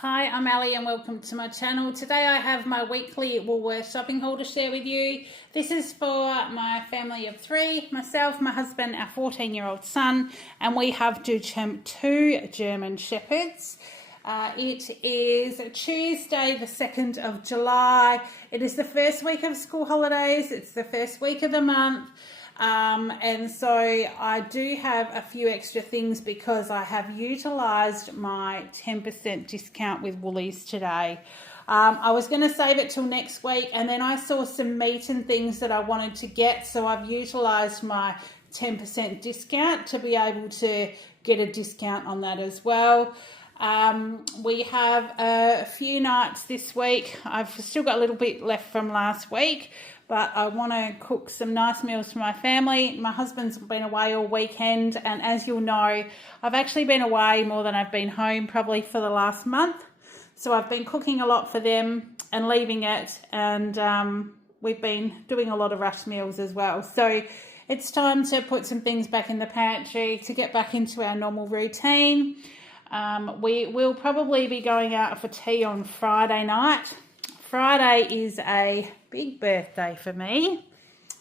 Hi, I'm Ali and welcome to my channel. Today I have my weekly Woolworths shopping haul to share with you. This is for my family of three, myself, my husband, our 14-year-old son, and we have two German Shepherds. It is Tuesday the 2nd of July. It is the first week of school holidays. It's the first week of the month. And so I do have a few extra things because I have utilised my 10% discount with Woolies today. I was going to save it till next week, and then I saw some meat and things that I wanted to get, so I've utilised my 10% discount to be able to get a discount on that as well. We have a few nights this week. I've still got a little bit left from last week, but I want to cook some nice meals for my family. My husband's been away all weekend, and as you'll know, I've actually been away more than I've been home probably for the last month. So I've been cooking a lot for them and leaving it, and we've been doing a lot of rush meals as well. So it's time to put some things back in the pantry to get back into our normal routine. We will probably be going out for tea on Friday night. Friday is a big birthday for me.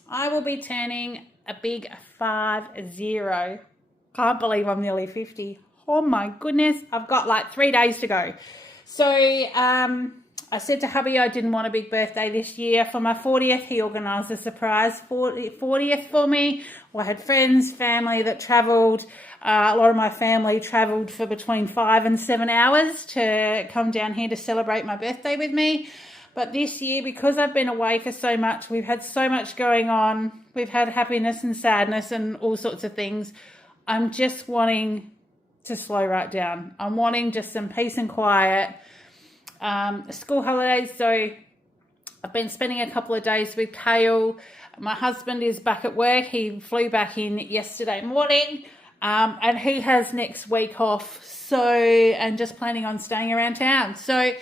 I will be turning a big 50. Can't believe I'm nearly 50. Oh my goodness, I've got like 3 days to go. So I said to hubby I didn't want a big birthday this year. For my 40th, he organised a surprise 40th for me. I had friends, family that travelled. A lot of my family travelled for between 5 and 7 hours to come down here to celebrate my birthday with me. But this year, because I've been away for so much, we've had so much going on. We've had happiness and sadness and all sorts of things. I'm just wanting to slow right down. I'm wanting just some peace and quiet. School holidays, so I've been spending a couple of days with Kale. My husband is back at work. He flew back in yesterday morning. And he has next week off, and just planning on staying around town. So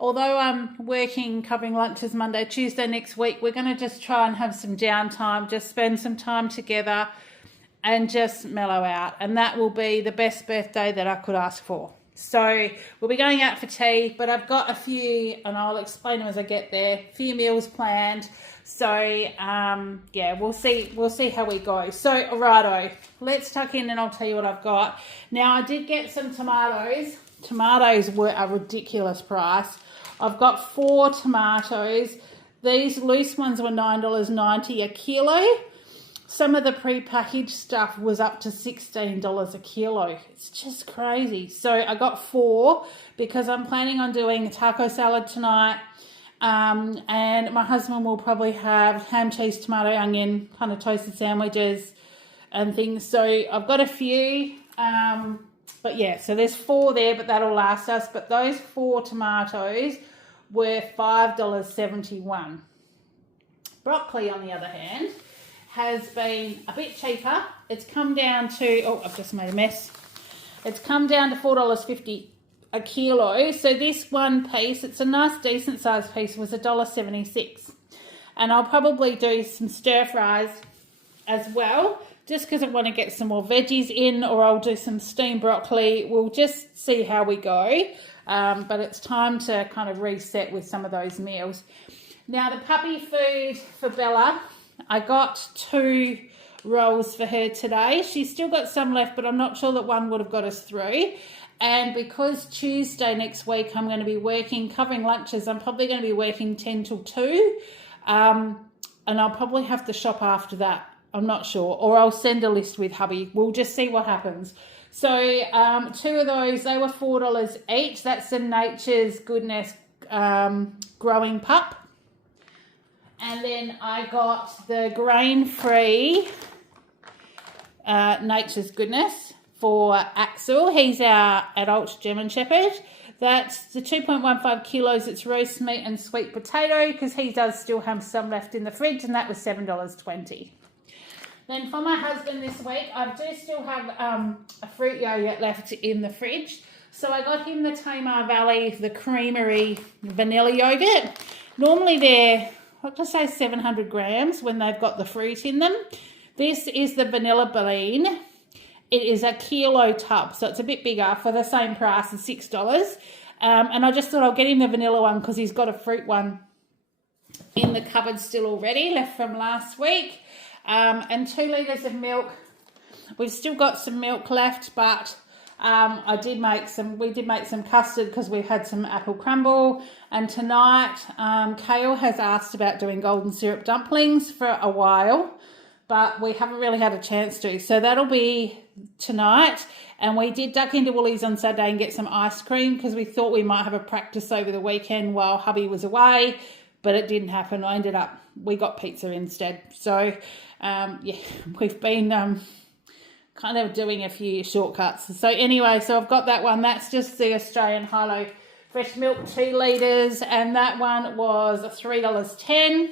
although I'm working, covering lunches Monday, Tuesday next week, we're going to just try and have some downtime, just spend some time together and just mellow out. And that will be the best birthday that I could ask for. So we'll be going out for tea, but I've got a few, and I'll explain them as I get there, a few meals planned. So, yeah, we'll see how we go. So, righto, let's tuck in and I'll tell you what I've got. Now, I did get some tomatoes. Tomatoes were a ridiculous price. I've got 4 tomatoes. These loose ones were $9.90 a kilo. Some of the pre-packaged stuff was up to $16 a kilo. It's just crazy. So, I got 4 because I'm planning on doing a taco salad tonight. And my husband will probably have ham, cheese, tomato, onion, kind of toasted sandwiches and things. So I've got a few, but yeah, so there's 4 there, but that'll last us. But those 4 tomatoes were $5.71. Broccoli, on the other hand, has been a bit cheaper. It's come down to, oh, I've just made a mess. It's come down to $4.50 a kilo. So this one piece, it's a nice decent sized piece, was $1.76, and I'll probably do some stir fries as well, just because I want to get some more veggies in, or I'll do some steamed broccoli. We'll just see how we go, but it's time to kind of reset with some of those meals. Now, the puppy food for Bella, I got 2 rolls for her today. She's still got some left, but I'm not sure that one would have got us through. And because Tuesday next week I'm going to be working, covering lunches, I'm probably going to be working 10 till 2. And I'll probably have to shop after that. I'm not sure. Or I'll send a list with hubby. We'll just see what happens. So 2 of those, they were $4 each. That's the Nature's Goodness growing pup. And then I got the grain-free Nature's Goodness for Axel. He's our adult German Shepherd. That's the 2.15 kilos. It's roast meat and sweet potato, because he does still have some left in the fridge, and that was $7.20. Then for my husband this week, I do still have a fruit yogurt left in the fridge. So I got him the Tamar Valley, the creamery vanilla yogurt. Normally they're, let's say 700 grams when they've got the fruit in them. This is the vanilla bean. It is a kilo tub, so it's a bit bigger for the same price as $6. And I just thought I'll get him the vanilla one because he's got a fruit one in the cupboard still already, left from last week. And 2 litres of milk. We've still got some milk left, but we did make some custard because we've had some apple crumble. And tonight, Kale has asked about doing golden syrup dumplings for a while, but we haven't really had a chance to. So that'll be tonight. And we did duck into Woolies on Saturday and get some ice cream because we thought we might have a practice over the weekend while hubby was away, but it didn't happen. We got pizza instead. So, yeah, we've been kind of doing a few shortcuts. So anyway, so I've got that one. That's just the Australian Hilo fresh milk, 2 litres, and that one was $3.10.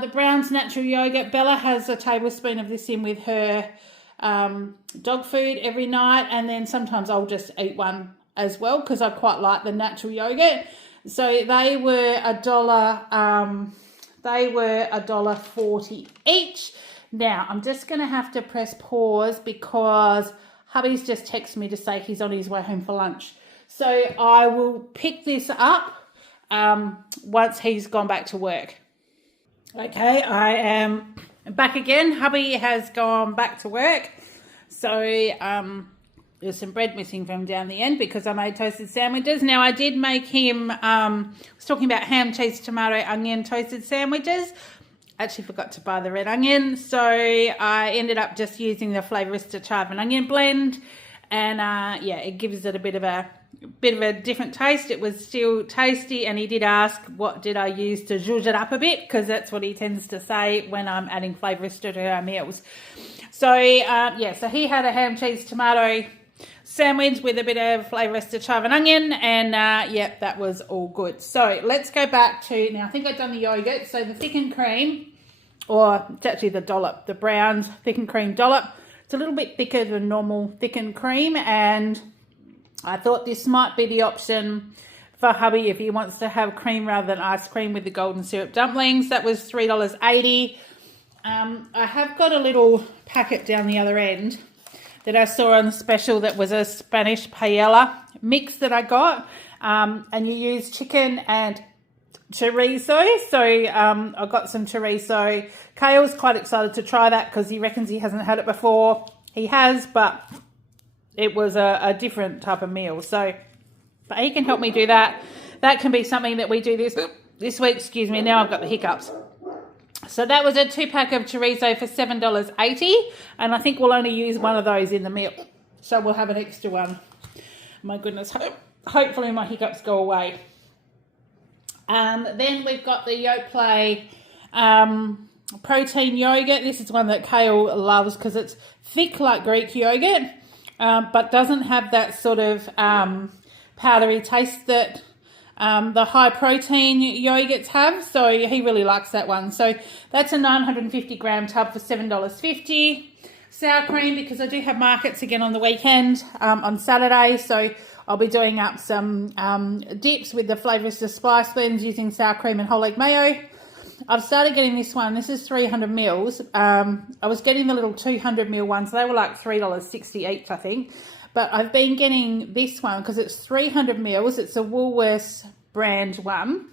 The Brown's natural yogurt. Bella has a tablespoon of this in with her dog food every night, and then sometimes I'll just eat one as well because I quite like the natural yogurt. So they were $1.40 each. Now I'm just going to have to press pause because hubby's just texted me to say he's on his way home for lunch. So I will pick this up once he's gone back to work. Okay, I am back again. Hubby has gone back to work. So there's some bread missing from down the end because I made toasted sandwiches. Now I did make him, I was talking about ham, cheese, tomato, onion toasted sandwiches. Actually forgot to buy the red onion. So I ended up just using the Flavourista chive and onion blend. And yeah, it gives it a bit of a different taste. It was still tasty, and he did ask what did I use to zhuzh it up a bit, because that's what he tends to say when I'm adding Flavourista to our meals. So yeah, so he had a ham, cheese, tomato sandwich with a bit of Flavourista chive and onion, and yeah, that was all good. So let's go back to, now I think I've done the yogurt. So the thickened cream, or it's actually the dollop, the Brown's thickened cream dollop. It's a little bit thicker than normal thickened cream, and I thought this might be the option for hubby if he wants to have cream rather than ice cream with the golden syrup dumplings. That was $3.80. I have got a little packet down the other end that I saw on the special that was a Spanish paella mix that I got, and you use chicken and chorizo. So I got some chorizo. Kale's quite excited to try that because he reckons he hasn't had it before. He has, but it was a different type of meal. So but he can help me do that. That can be something that we do this week. Excuse me, now I've got the hiccups. So that was a 2-pack of chorizo for $7.80, and I think we'll only use one of those in the meal. So we'll have an extra one. My goodness, hopefully my hiccups go away. Then we've got the Yoplait protein yogurt. This is one that Kale loves because it's thick like Greek yogurt, but doesn't have that sort of powdery taste that the high protein yogurts have. So he really likes that one. So that's a 950 gram tub for $7.50. Sour cream, because I do have markets again on the weekend on Saturday. So I'll be doing up some dips with the Flavourista spice blends using sour cream and whole egg mayo. I've started getting this one. This is 300 mils. I was getting the little 200 mil ones. They were like $3.60 each, I think. But I've been getting this one because it's 300 mils. It's a Woolworths brand one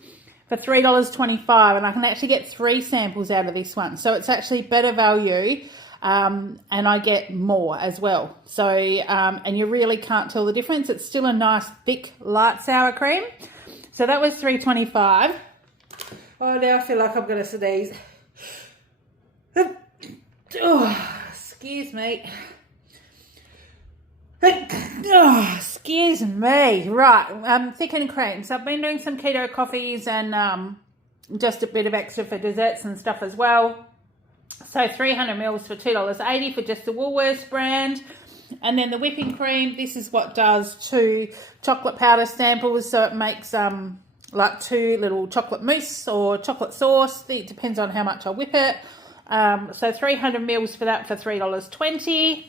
for $3.25, and I can actually get 3 samples out of this one. So it's actually better value, and I get more as well. So, and you really can't tell the difference. It's still a nice, thick, light sour cream. So that was $3.25. Oh, now I feel like I'm going to sneeze. Oh, excuse me. Oh, excuse me. Right, thickened cream. So I've been doing some keto coffees and just a bit of extra for desserts and stuff as well. So 300 mils for $2.80 for just the Woolworths brand. And then the whipping cream, this is what does 2 chocolate powder samples. So it makes like 2 little chocolate mousse or chocolate sauce. It depends on how much I whip it. So 300 mils for that for $3.20.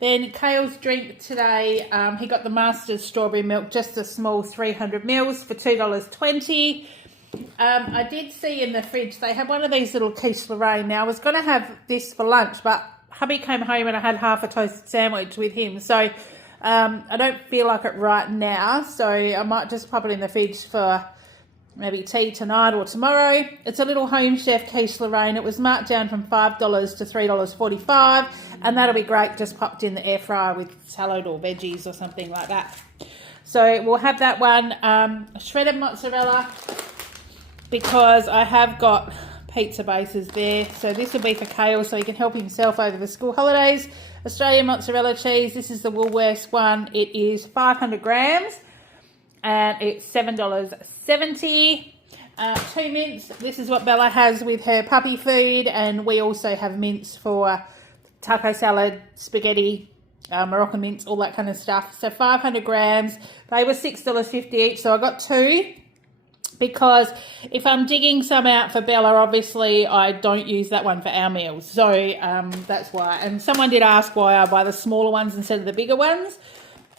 Then Kale's drink today, he got the Master's strawberry milk, just a small 300 mils for $2.20. I did see in the fridge, they have one of these little quiche Lorraine. Now, I was going to have this for lunch, but hubby came home and I had half a toasted sandwich with him. So I don't feel like it right now, so I might just pop it in the fridge for maybe tea tonight or tomorrow. It's a little Home Chef quiche Lorraine. It was marked down from $5 to $3.45, and that'll be great just popped in the air fryer with salad or veggies or something like that. So we'll have that one. Shredded mozzarella, because I have got pizza bases there. So this will be for Kale so he can help himself over the school holidays. Australian mozzarella cheese. This is the Woolworths one. It is 500 grams. And it's $7.70. 2 mints. This is what Bella has with her puppy food, and we also have mints for taco salad, spaghetti, Moroccan mints, all that kind of stuff. So 500 grams. They were $6.50 each, so I got 2. Because if I'm digging some out for Bella, obviously I don't use that one for our meals. So that's why. And someone did ask why I buy the smaller ones instead of the bigger ones.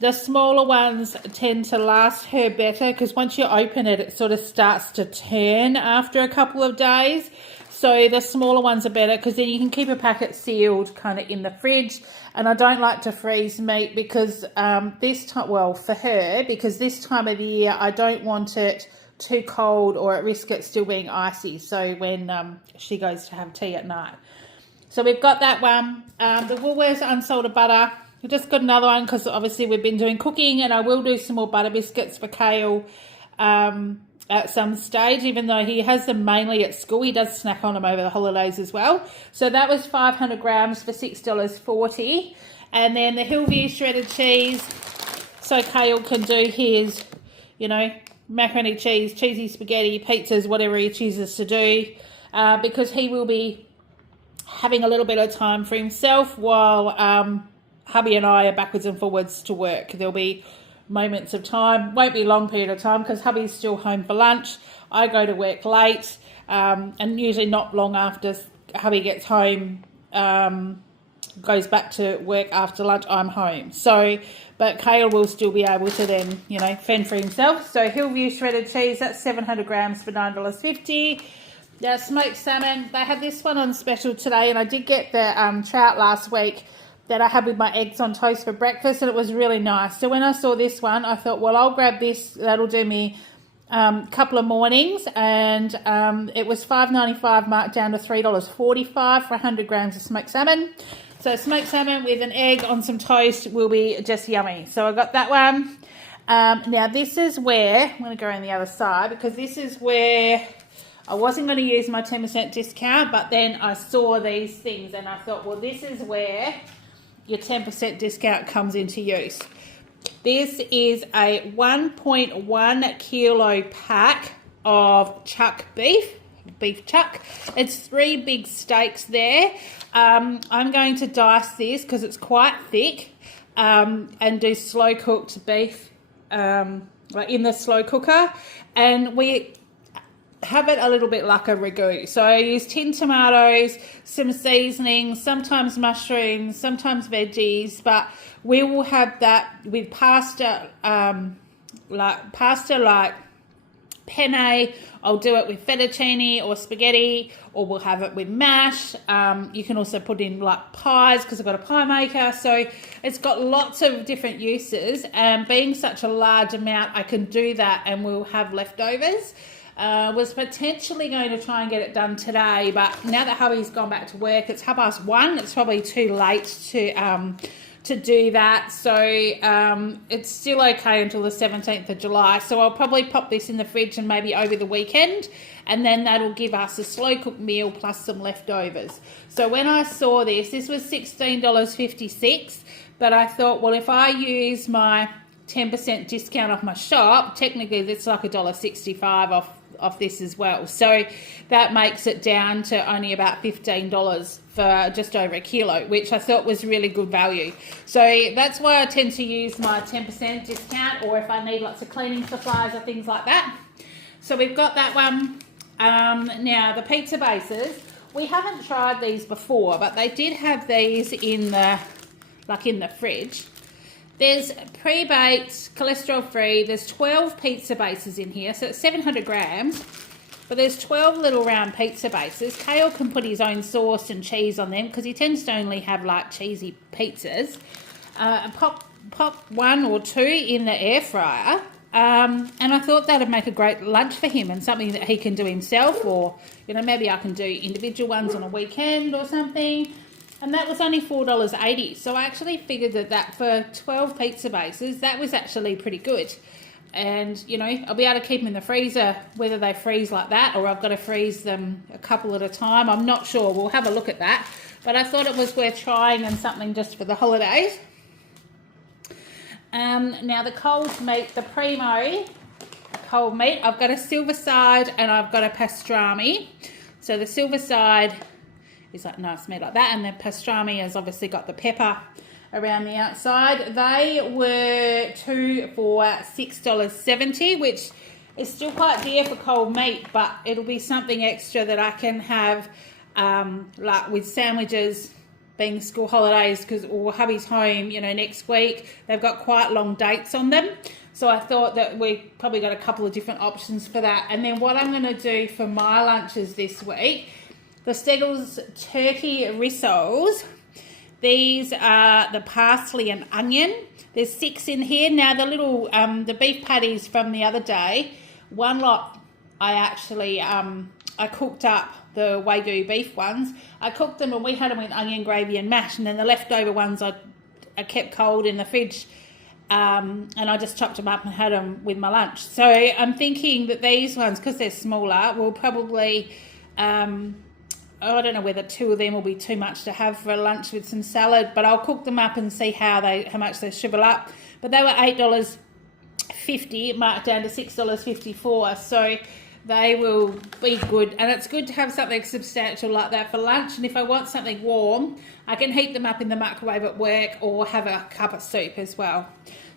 The smaller ones tend to last her better because once you open it, it sort of starts to turn after a couple of days. So the smaller ones are better because then you can keep a packet sealed kind of in the fridge. And I don't like to freeze meat because this time, well, for her, because this time of the year, I don't want it too cold or at risk it still being icy. So when she goes to have tea at night. So we've got that one. The Woolworths unsalted butter. We just got another one because obviously we've been doing cooking, and I will do some more butter biscuits for Kale at some stage, even though he has them mainly at school. He does snack on them over the holidays as well. So that was 500 grams for $6.40. And then the Hillview shredded cheese, so Kale can do his, you know, macaroni cheese, cheesy spaghetti, pizzas, whatever he chooses to do, because he will be having a little bit of time for himself while hubby and I are backwards and forwards to work. There'll be moments of time, won't be a long period of time because hubby's still home for lunch. I go to work late, and usually not long after hubby gets home, goes back to work after lunch, I'm home. So, but Kale will still be able to then, you know, fend for himself. So Hillview shredded cheese, that's 700 grams for $9.50. Now smoked salmon, they have this one on special today, and I did get the trout last week that I had with my eggs on toast for breakfast, and it was really nice. So when I saw this one, I thought, well, I'll grab this. That'll do me a couple of mornings, and it was $5.95 marked down to $3.45 for 100 grams of smoked salmon. So smoked salmon with an egg on some toast will be just yummy. So I got that one. Now this is where, I'm going to go on the other side, because this is where I wasn't going to use my 10% discount, but then I saw these things and I thought, well, this is where your 10% discount comes into use. This is a 1.1 kilo pack of chuck beef chuck. It's 3 big steaks there. I'm going to dice this because it's quite thick, and do slow cooked beef like in the slow cooker, and we have it a little bit like a ragu. So I use tinned tomatoes, some seasoning, sometimes mushrooms, sometimes veggies, but we will have that with pasta, like penne. I'll do it with fettuccine or spaghetti, or we'll have it with mash. You can also put in like pies because I've got a pie maker. So it's got lots of different uses, and being such a large amount, I can do that and we'll have leftovers. Was potentially going to try and get it done today, but now that hubby's gone back to work, it's 1:30. It's probably too late to do that. So it's still okay until the 17th of July. So I'll probably pop this in the fridge and maybe over the weekend, and then that'll give us a slow cooked meal plus some leftovers. So when I saw this was $16.56, but I thought, well, if I use my 10% discount off my shop, technically that's like $1.65 off this as well. So that makes it down to only about $15 for just over a kilo, which I thought was really good value. So that's why I tend to use my 10% discount, or if I need lots of cleaning supplies or things like that. So we've got that one. Now the pizza bases, we haven't tried these before, but they did have these in the fridge. There's pre-baked, cholesterol-free. There's 12 pizza bases in here, so it's 700 grams. But there's 12 little round pizza bases. Kale can put his own sauce and cheese on them because he tends to only have like cheesy pizzas. And pop pop 1 or 2 in the air fryer. And I thought that'd make a great lunch for him and something that he can do himself, or, you know, maybe I can do individual ones on a weekend or something. And that was only $4.80. So I actually figured that for 12 pizza bases, that was actually pretty good. And, you know, I'll be able to keep them in the freezer, whether they freeze like that or I've got to freeze them a couple at a time. I'm not sure. We'll have a look at that. But I thought it was worth trying and something just for the holidays. Now the cold meat, the primo cold meat, I've got a silver side and I've got a pastrami. So the silver side is like nice meat like that, and the pastrami has obviously got the pepper around the outside. They were 2 for $6.70, which is still quite dear for cold meat, but it'll be something extra that I can have like with sandwiches, being school holidays, or hubby's home, you know, next week. They've got quite long dates on them. So I thought that we probably got a couple of different options for that. And then what I'm going to do for my lunches this week, the Steggles turkey rissoles. These are the parsley and onion. There's 6 in here. Now the little, the beef patties from the other day, one lot I actually, I cooked up the Wagyu beef ones. I cooked them and we had them with onion gravy and mash, and then the leftover ones I kept cold in the fridge, and I just chopped them up and had them with my lunch. So I'm thinking that these ones, because they're smaller, will probably, I don't know whether 2 of them will be too much to have for a lunch with some salad, but I'll cook them up and see how much they shrivel up. But they were $8.50, marked down to $6.54, so they will be good. And it's good to have something substantial like that for lunch. And if I want something warm, I can heat them up in the microwave at work or have a cup of soup as well.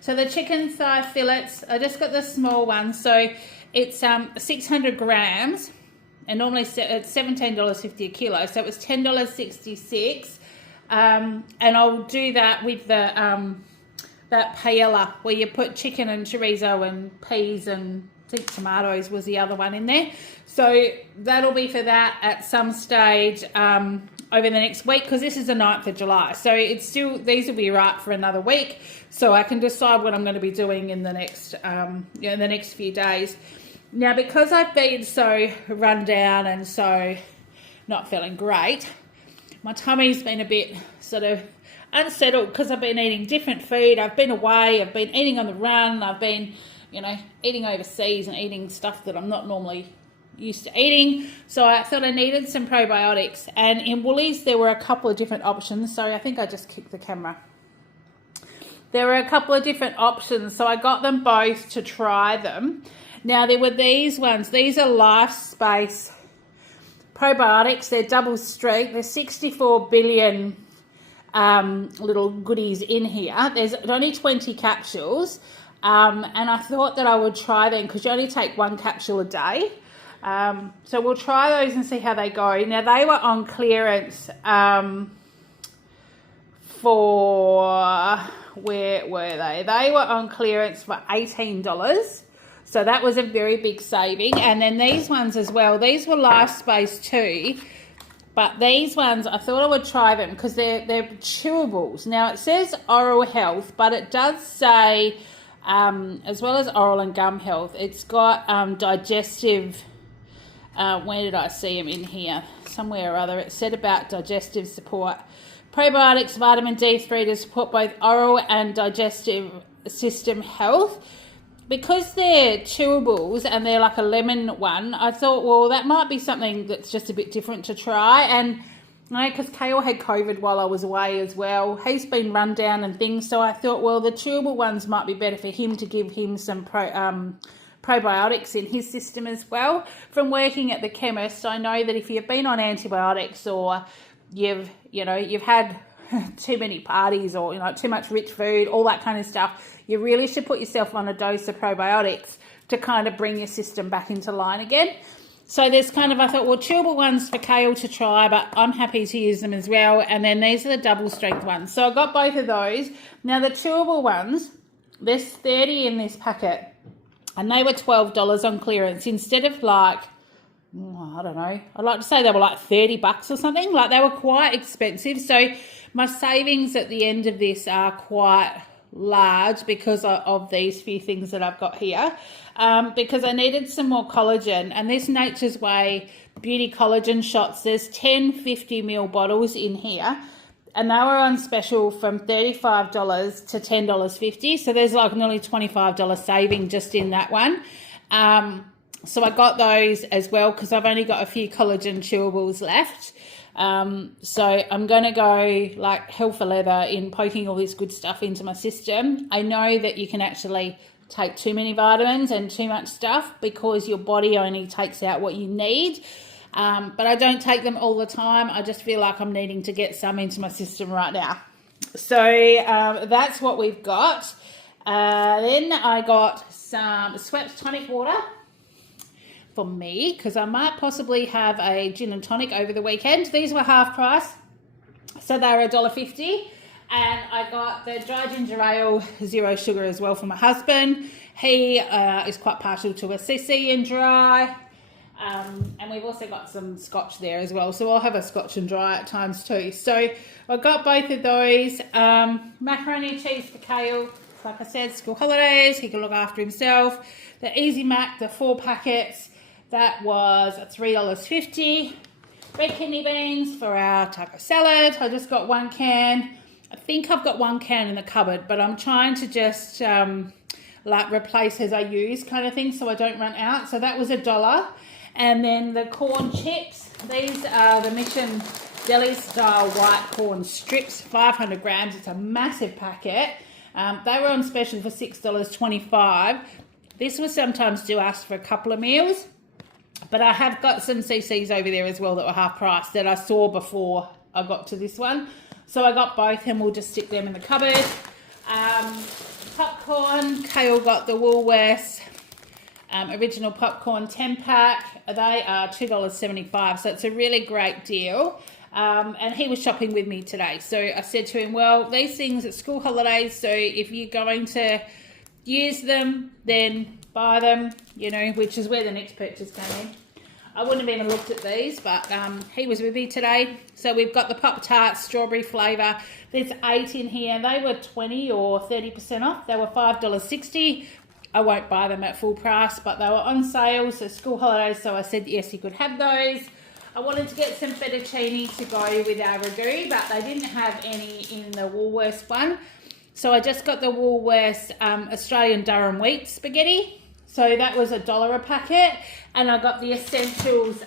So the chicken thigh fillets, I just got the small one. So it's 600 grams. And normally it's $17.50 a kilo. So it was $10.66. And I'll do that with the that paella, where you put chicken and chorizo and peas and I think tomatoes was the other one in there. So that'll be for that at some stage over the next week, because this is the 9th of July. So it's still, these will be right for another week. So I can decide what I'm going to be doing in the next, in the next few days. Now, because I've been so run down and so not feeling great, my tummy's been a bit sort of unsettled because I've been eating different food. I've been away, I've been eating on the run, I've been, you know, eating overseas and eating stuff that I'm not normally used to eating. So I thought I needed some probiotics. And in Woolies, there were a couple of different options. So I think I just kicked the camera. There were a couple of different options. So I got them both to try them. Now, there were these ones. These are Life Space probiotics. They're double strength. There's 64 billion little goodies in here. There's only 20 capsules. And I thought that I would try them because you only take 1 capsule a day. So we'll try those and see how they go. Now, they were on clearance for, where were they? They were on clearance for $18. So that was a very big saving. And then these ones as well. These were Life Space too. But these ones, I thought I would try them because they're chewables. Now, it says oral health, but it does say, as well as oral and gum health, it's got digestive, where did I see them in here? Somewhere or other. It said about digestive support. Probiotics, vitamin D3 to support both oral and digestive system health. Because they're chewables and they're like a lemon one, I thought, well, that might be something that's just a bit different to try. And you know, because Kale had COVID while I was away as well. He's been run down and things. So I thought, well, the chewable ones might be better for him to give him some probiotics in his system as well. From working at the chemist, I know that if you've been on antibiotics or you've had too many parties or too much rich food, all that kind of stuff, you really should put yourself on a dose of probiotics to kind of bring your system back into line again. So there's kind of, I thought, well, chewable ones for Kale to try, but I'm happy to use them as well. And then these are the double strength ones. So I got both of those. Now the chewable ones, there's 30 in this packet and they were $12 on clearance instead of like, I don't know, I'd like to say they were like $30 or something. Like they were quite expensive. So my savings at the end of this are quite large because of these few things that I've got here, because I needed some more collagen. And this Nature's Way Beauty Collagen shots, there's 10 50ml bottles in here, and they were on special from $35 to $10.50. So there's like nearly $25 saving just in that one. So I got those as well because I've only got a few collagen chewables left. So I'm going to go like hell for leather in poking all this good stuff into my system. I know that you can actually take too many vitamins and too much stuff because your body only takes out what you need. But I don't take them all the time. I just feel like I'm needing to get some into my system right now. So that's what we've got. Then I got some Schweppes tonic water for me because I might possibly have a gin and tonic over the weekend. These were half price, so they were $1.50. And I got the dry ginger ale, 0 sugar as well for my husband. He is quite partial to a CC and dry. And we've also got some scotch there as well. So I'll have a scotch and dry at times too. So I got both of those. Macaroni cheese for Kale. Like I said, school holidays, he can look after himself. The Easy Mac, the 4 packets, that was $3.50. Red kidney beans for our taco salad. I just got 1 can. I think I've got 1 can in the cupboard, but I'm trying to just like replace as I use kind of thing so I don't run out. So that was $1. And then the corn chips. These are the Mission Deli style white corn strips, 500 grams. It's a massive packet. They were on special for $6.25. This will sometimes do us for a couple of meals. But I have got some CCs over there as well that were half price that I saw before I got to this one. So I got both and we'll just stick them in the cupboard. Popcorn, Kale got the Woolworths original popcorn 10-pack. They are $2.75, so it's a really great deal. And he was shopping with me today. So I said to him, well, these things at school holidays, so if you're going to use them, then buy them, you know, which is where the next purchase came in. I wouldn't have even looked at these, but he was with me today. So we've got the Pop-Tarts strawberry flavour. There's 8 in here. They were 20 or 30% off. They were $5.60. I won't buy them at full price, but they were on sale, so school holidays, so I said yes, you could have those. I wanted to get some fettuccine to go with our ragu, but they didn't have any in the Woolworths one. So I just got the Woolworths Australian Durham wheat spaghetti. So that was $1 a packet. And I got the Essentials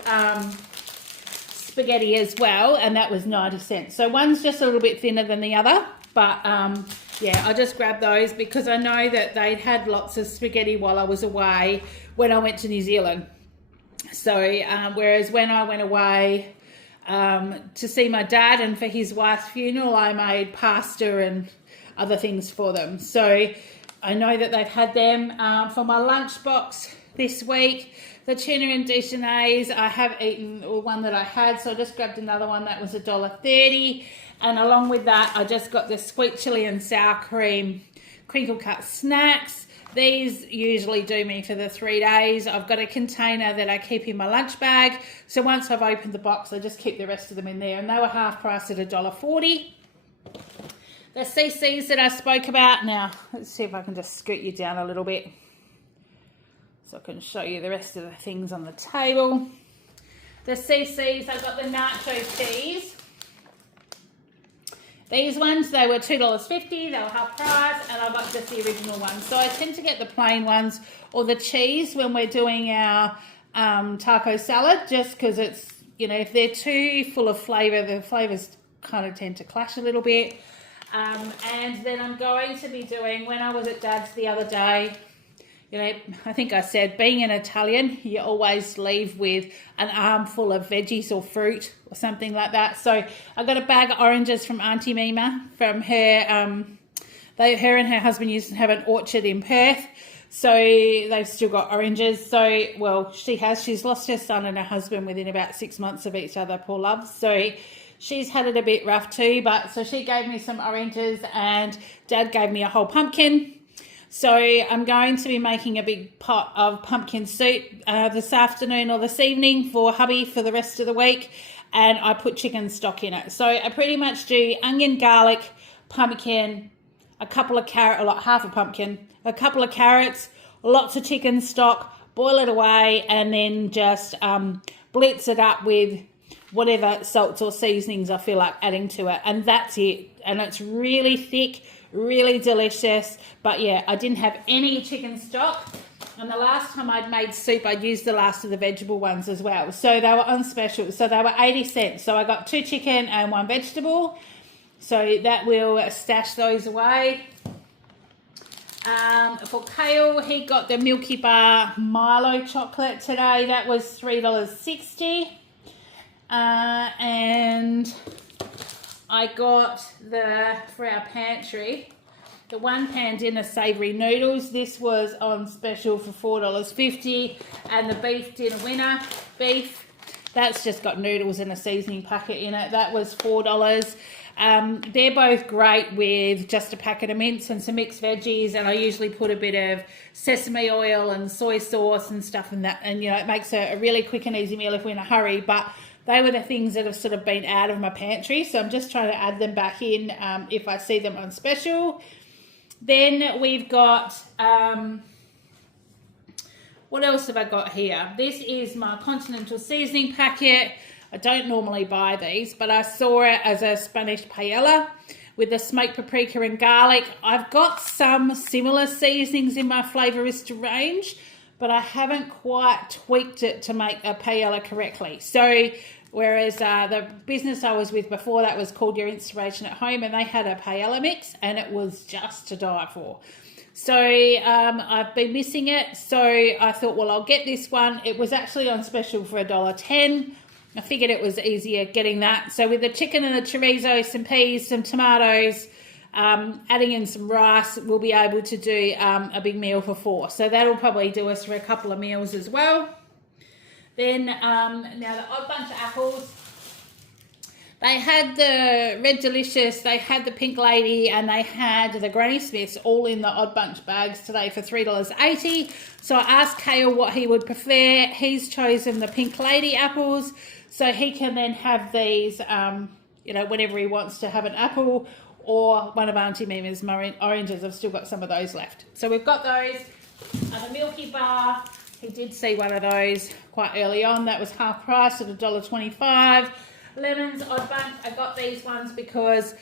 spaghetti as well, and that was 90 cents. So one's just a little bit thinner than the other, but yeah, I just grabbed those because I know that they'd had lots of spaghetti while I was away when I went to New Zealand. So whereas when I went away to see my dad and for his wife's funeral, I made pasta and other things for them. So I know that they've had them for my lunchbox this week. The tuna and Dijonnaise, I have eaten one that I had, so I just grabbed another one that was $1.30. And along with that, I just got the sweet chili and sour cream crinkle cut snacks. These usually do me for the 3 days. I've got a container that I keep in my lunch bag. So once I've opened the box, I just keep the rest of them in there. And they were half price at $1.40. The CCs that I spoke about. Now, let's see if I can just scoot you down a little bit so I can show you the rest of the things on the table. The CCs, I've got the nacho cheese. These ones, they were $2.50, they were half price, and I got just the original ones. So I tend to get the plain ones or the cheese when we're doing our taco salad, just because it's, you know, if they're too full of flavour, the flavours kind of tend to clash a little bit. And then I'm going to be doing, when I was at Dad's the other day, you know, I think I said, being an Italian, you always leave with an armful of veggies or fruit or something like that. So I got a bag of oranges from Auntie Mima from her. Her and her husband used to have an orchard in Perth. So they've still got oranges. So, well, she's lost her son and her husband within about 6 months of each other, poor love. So she's had it a bit rough too. But so she gave me some oranges and Dad gave me a whole pumpkin. So I'm going to be making a big pot of pumpkin soup this afternoon or this evening for hubby for the rest of the week. And I put chicken stock in it. So I pretty much do onion, garlic, pumpkin, a couple of carrots, like half a pumpkin, a couple of carrots, lots of chicken stock, boil it away, and then just blitz it up with whatever salts or seasonings I feel like adding to it, and that's it. And it's really thick, really delicious. But yeah, I didn't have any chicken stock, and the last time I'd made soup I'd used the last of the vegetable ones as well, so they were on special, so they were 80 cents. So I got 2 chicken and 1 vegetable, so that will stash those away. For Kale, he got the Milky Bar Milo chocolate today. That was $3.60. And I got for our pantry, the 1 pan dinner savoury noodles. This was on special for $4.50. And the beef dinner winner beef, that's just got noodles and a seasoning packet in it. That was $4. They're both great with just a packet of mince and some mixed veggies, and I usually put a bit of sesame oil and soy sauce and stuff in that, and it makes a really quick and easy meal if we're in a hurry. But they were the things that have sort of been out of my pantry, so I'm just trying to add them back in if I see them on special. Then we've got, what else have I got here? This is my continental seasoning packet. I don't normally buy these, but I saw it as a Spanish paella with the smoked paprika and garlic. I've got some similar seasonings in my Flavourista range, but I haven't quite tweaked it to make a paella correctly. So whereas the business I was with before that was called Your Inspiration at Home, and they had a paella mix, and it was just to die for. So I've been missing it, so I thought, well, I'll get this one. It was actually on special for $1.10. I figured it was easier getting that. So with the chicken and the chorizo, some peas, some tomatoes, adding in some rice, we'll be able to do a big meal for 4. So that'll probably do us for a couple of meals as well. Then now the Odd Bunch of apples. They had the Red Delicious, they had the Pink Lady, and they had the Granny Smiths all in the Odd Bunch bags today for $3.80. So I asked Kale what he would prefer. He's chosen the Pink Lady apples, so he can then have these, whenever he wants to have an apple, or one of Auntie Mima's oranges. I've still got some of those left. So we've got those. The Milky Bar, he did see one of those quite early on. That was half price at $1.25. Lemons, Odd Bunch. I got these ones because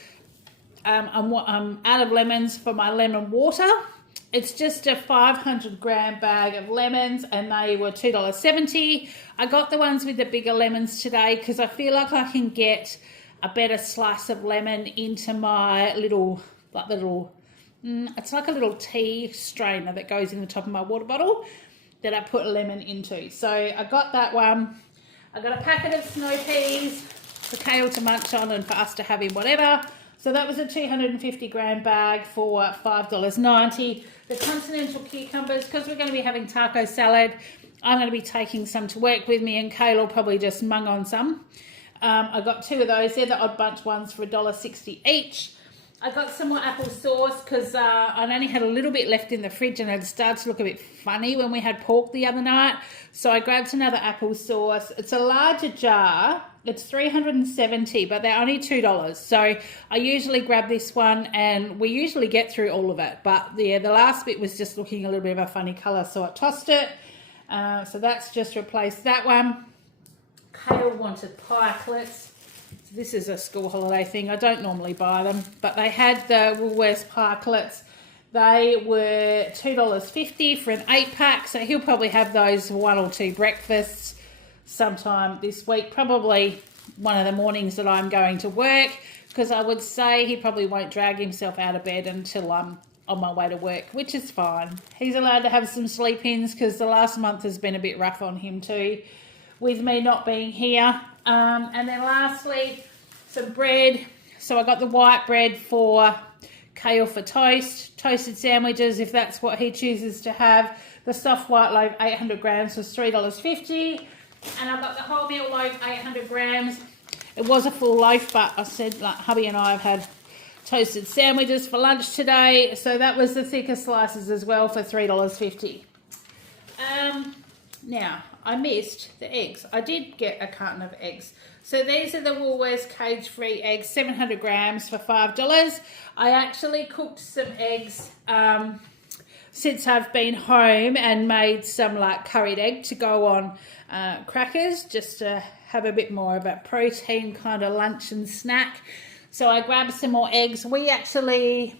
I'm out of lemons for my lemon water. It's just a 500-gram bag of lemons, and they were $2.70. I got the ones with the bigger lemons today because I feel like I can get a better slice of lemon into my little, it's like a little tea strainer that goes in the top of my water bottle that I put a lemon into. So I got that one. I got a packet of snow peas for Kale to munch on and for us to have in whatever. So that was a 250-gram bag for $5.90. The continental cucumbers, because we're going to be having taco salad, I'm going to be taking some to work with me, and Kale will probably just mung on some. I got 2 of those. They're the Odd Bunch ones for $1.60 each. I got some more apple sauce because I only had a little bit left in the fridge, and it started to look a bit funny when we had pork the other night. So I grabbed another apple sauce. It's a larger jar. It's $370, but they're only $2. So I usually grab this one, and we usually get through all of it. But yeah, the last bit was just looking a little bit of a funny colour, so I tossed it. So that's just replaced that one. Kale wanted pikelets. So this is a school holiday thing. I don't normally buy them, but they had the Woolworths pikelets. They were $2.50 for an 8-pack, so he'll probably have those for 1 or 2 breakfasts sometime this week, probably one of the mornings that I'm going to work, because I would say he probably won't drag himself out of bed until I'm on my way to work, which is fine. He's allowed to have some sleep-ins because the last month has been a bit rough on him too, with me not being here. And then lastly, some bread. So I got the white bread for Kale for toasted sandwiches if that's what he chooses to have. The soft white loaf, 800 grams, was $3.50. And I got the wholemeal loaf, 800 grams. It was a full loaf, but I said, like, hubby and I have had toasted sandwiches for lunch today. So that was the thicker slices as well for $3.50. Now, I missed the eggs. I did get a carton of eggs. So these are the Woolworths cage-free eggs, 700 grams for $5. I actually cooked some eggs since I've been home and made some like curried egg to go on crackers, just to have a bit more of a protein kind of lunch and snack. So I grabbed some more eggs. We actually,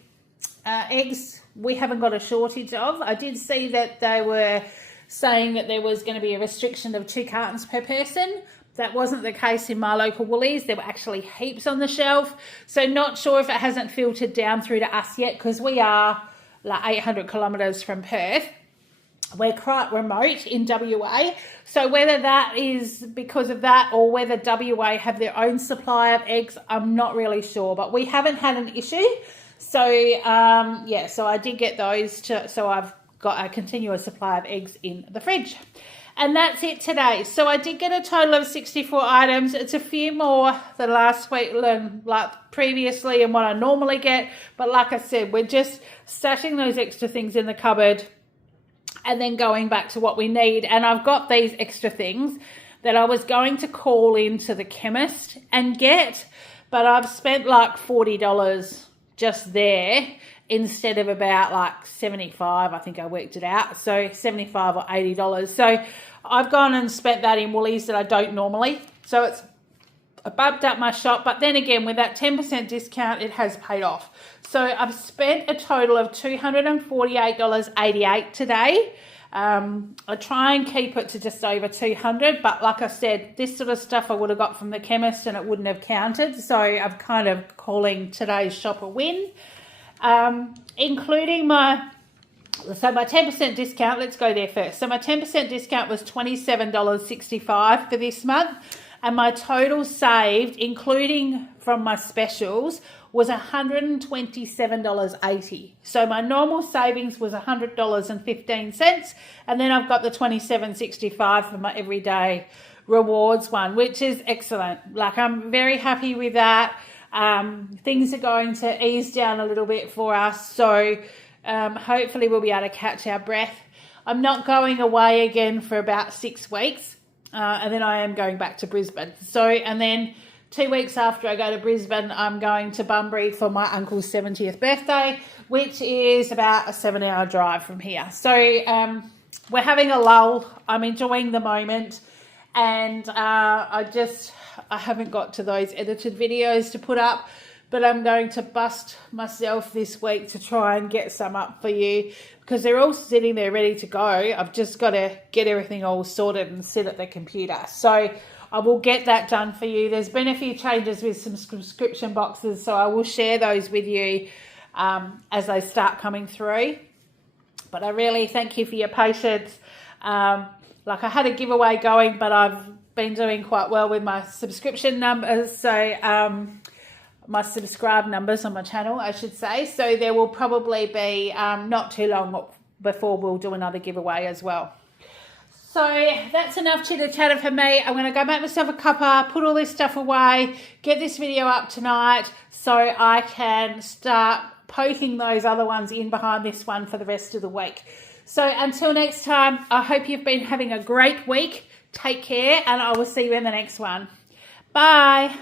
eggs we haven't got a shortage of. I did see that they were saying that there was going to be a restriction of 2 cartons per person. That wasn't the case in my local Woolies. There were actually heaps on the shelf. So not sure if it hasn't filtered down through to us yet, because we are like 800 kilometres from Perth. We're quite remote in WA. So whether that is because of that or whether WA have their own supply of eggs, I'm not really sure. But we haven't had an issue. So, yeah, so I did get those. So I've got a continuous supply of eggs in the fridge. And that's it today. So I did get a total of 64 items. It's a few more than last week, like previously, and what I normally get. But like I said, we're just stashing those extra things in the cupboard and then going back to what we need. And I've got these extra things that I was going to call into the chemist and get, but I've spent like $40 just there instead of about like 75, I think I worked it out. So 75 or $80. So I've gone and spent that in Woolies that I don't normally. So it's bumped up my shop. But then again, with that 10% discount, it has paid off. So I've spent a total of $248.88 today. I try and keep it to just over 200, but like I said, this sort of stuff I would have got from the chemist and it wouldn't have counted. So I'm kind of calling today's shop a win. Including my 10% discount, let's go there first. So my 10% discount was $27.65 for this month, and my total saved, including from my specials, was $127.80. So my normal savings was $100.15, and then I've got the $27.65 for my everyday rewards one, which is excellent. Like, I'm very happy with that. Things are going to ease down a little bit for us, so hopefully we'll be able to catch our breath. I'm not going away again for about 6 weeks, and then I am going back to Brisbane. So, and then 2 weeks after I go to Brisbane, I'm going to Bunbury for my uncle's 70th birthday, which is about a 7-hour drive from here. So we're having a lull. I'm enjoying the moment, and I haven't got to those edited videos to put up, but I'm going to bust myself this week to try and get some up for you, because they're all sitting there ready to go. I've just got to get everything all sorted and sit at the computer. So I will get that done for you. There's been a few changes with some subscription boxes, so I will share those with you as they start coming through. But I really thank you for your patience. Like, I had a giveaway going, but I've been doing quite well with my subscription numbers. So my subscribe numbers on my channel, I should say. So there will probably be not too long before we'll do another giveaway as well. So that's enough chitter-chatter for me. I'm going to go make myself a cuppa, put all this stuff away, get this video up tonight so I can start poking those other ones in behind this one for the rest of the week. So until next time, I hope you've been having a great week. Take care, and I will see you in the next one. Bye.